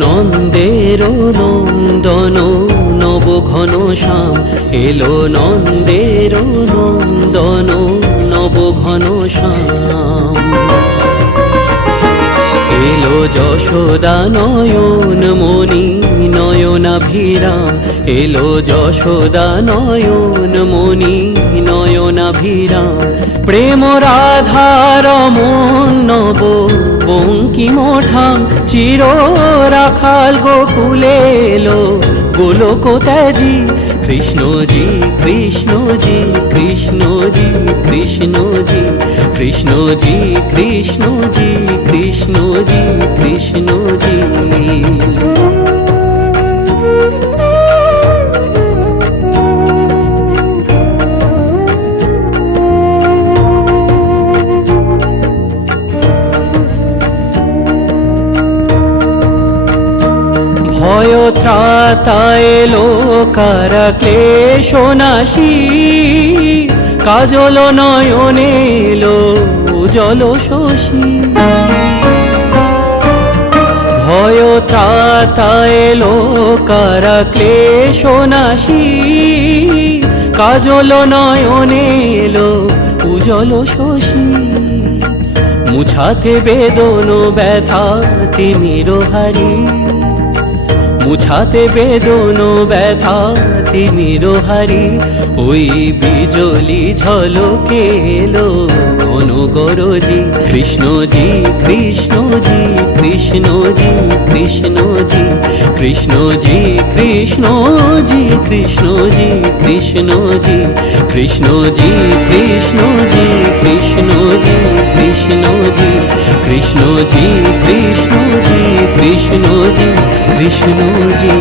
নন্দের নন্দন নব ঘন শ্যাম, এলো নন্দের নন্দন নব ঘন শ্যাম। এলো যশোদা নয়ন মণি নয়নাভিরাম, এলো যশোদা নয়ন মণি নয়নাভিরাম। প্রেম রাধার মন নব বঙ্কিম ঠাম, চির রাখাল গোকুলে এলো গোলক ত্যাজি। কৃষ্ণজি কৃষ্ণজি কৃষ্ণজি কৃষ্ণজি কৃষ্ণজি কৃষ্ণজি কৃষ্ণজি কৃষ্ণজি। ভয় ত্রাতা এলো কারা ক্লেশ নাশী, কাজল নয়নে এলো উজ্জ্বল শশী। ভয় ত্রাতা এলো কারা ক্লেশ নাশী, কাজল নয়নে এলো উজ্জ্বল শশী। মুছাতে বেদন ব্যথা তিমির হারি, মুছাতে বেদন ব্যথা তিমির হারি। ওই বিজলি ঝলকে এলো ঘন গরজি। কৃষ্ণজি কৃষ্ণজি কৃষ্ণজি কৃষ্ণজি কৃষ্ণজি কৃষ্ণজি কৃষ্ণজি কৃষ্ণজি কৃষ্ণজি কৃষ্ণজি কৃষ্ণজি কৃষ্ণজি কৃষ্ণজি কৃষ্ণজি কৃষ্ণজি কৃষ্ণজি।